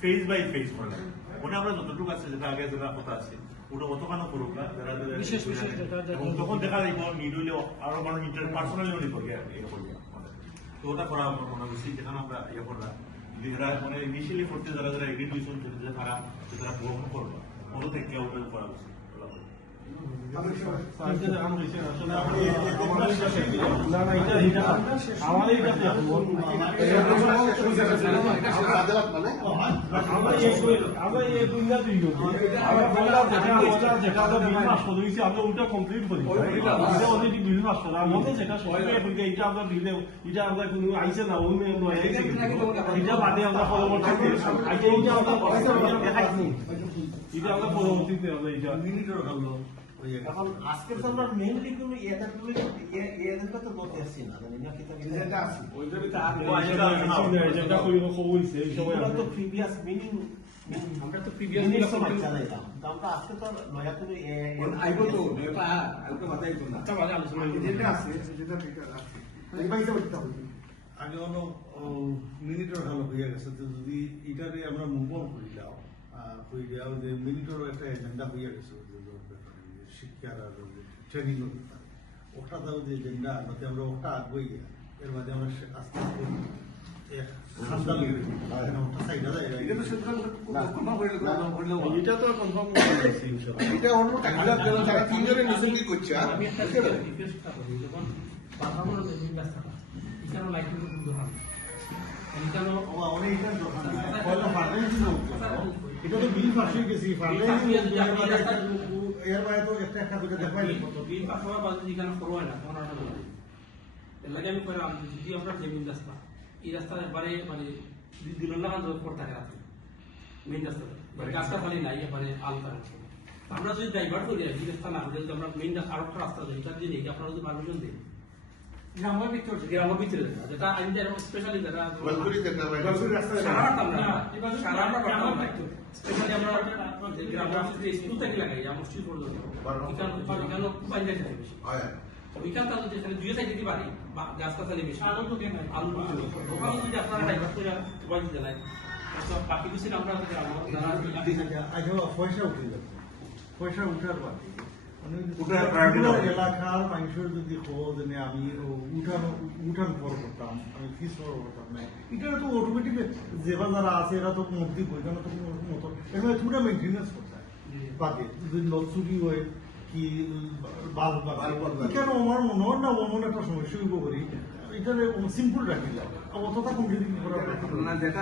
phase by phase করা ওটা আমরা যতটুকু আছে যেটা আগে যেটা কথা আছে ওটা অতখানো করুক না যারা এবং তখন দেখা যাইব নিড হইলে আরো মানুষ পার্সোনালি উনি করবে ইয়ে করবে তো ওটা করা আমার মনে হচ্ছে যেখানে আমরা ইয়ে করলাম যারা মানে ইনিশিয়ালি করতে যারা যারা এগ্রি হয়েছেন যে তারা গ্রহণ করবে ওটা থেকে ওটা করা উচিত এখন আজকে তো আমরা মেইনলি কোন এদের তো বলতে আসছি না জানি না কিতা যেটা আছে যেটা কইব কইছে আমরা তো প্রিভিয়াস মিনিং আমরা তো প্রিভিয়াস জানাইতাম আমরা আজকে তো নয়া কোন আইবো তো এটা আইবো মাথায় তো না আচ্ছা বাজে আলোচনা যেটা আছে যেটা ঠিক আছে এই বাইসা উঠতে হবে আগে হলো মিনিটের ভালো হয়ে গেছে তো যদি এটারে আমরা মুভ অন করি দাও কই দাও যে মিনিটের একটা এজেন্ডা হয়ে গেছে শিক্ষার আর ট্রেনিং ওটা দাও যে এজেন্ডা মধ্যে আমরা ওটা আগ্রহী এর মধ্যে আমরা আস্তে আস্তে এটা তো কনফার্ম করছি এটা অন্য তারা তিনজনের নিচে করছে আমি একটা রিকোয়েস্ট করি যখন পাঠানোর ব্যস্ত থাকা এখানে লাইটের কিন্তু হয় এখানে এটা তো বিল পাস হয়ে গেছি এর বাইরে তো একটা একটা করে দেখাই বিল পাস হওয়ার বাদে যেখানে করো হয় না তখন আর এর লাগে আমি কইলাম যদি আমরা জমিন রাস্তা এই রাস্তা এবারে মানে দিলের লাগান জোর করতে থাকে মেইন রাস্তা গাছটা খালি নাই এবারে আলতা আমরা যদি ডাইভার্ট করি এই রাস্তা না হলে আমরা মেইন আরেকটা রাস্তা যাই তার জন্য আপনারা যদি পারমিশন দেন গ্রামের ভিতরে যেটা আমি স্পেশালি যারা স্পেশালি আমরা গ্রামের স্কুল থেকে লাগাই মসজিদ পর্যন্ত এখানে পাঞ্জাবি থাকে বেশি ওইখানটা যদি এখানে দুই সাইড দিতে পারি গাছ গাছালি বেশি আলু ওখানে যদি আপনারা ডাইভার্ট করে সবাই দিতে নাই বাকি কিছু আমরা পয়সা উঠে যাবে পয়সা উঠার বাকি এলাকার মানুষের যদি খোঁজ আমি উঠান পর করতাম আমি ফিস পর করতাম না এটা তো অটোমেটিক যেবা যারা আছে এরা তো মধ্যে বইখানে তো মতো এখানে পুরো মেনটেন্যান্স করতে হয় বাদে যদি লোক চুরি হয় কি বাল কেন আমার মনে হয় না অন্য একটা সমস্যা হইব করি এটা সিম্পল রাখি যাও অতটা কমপ্লিট করার যেটা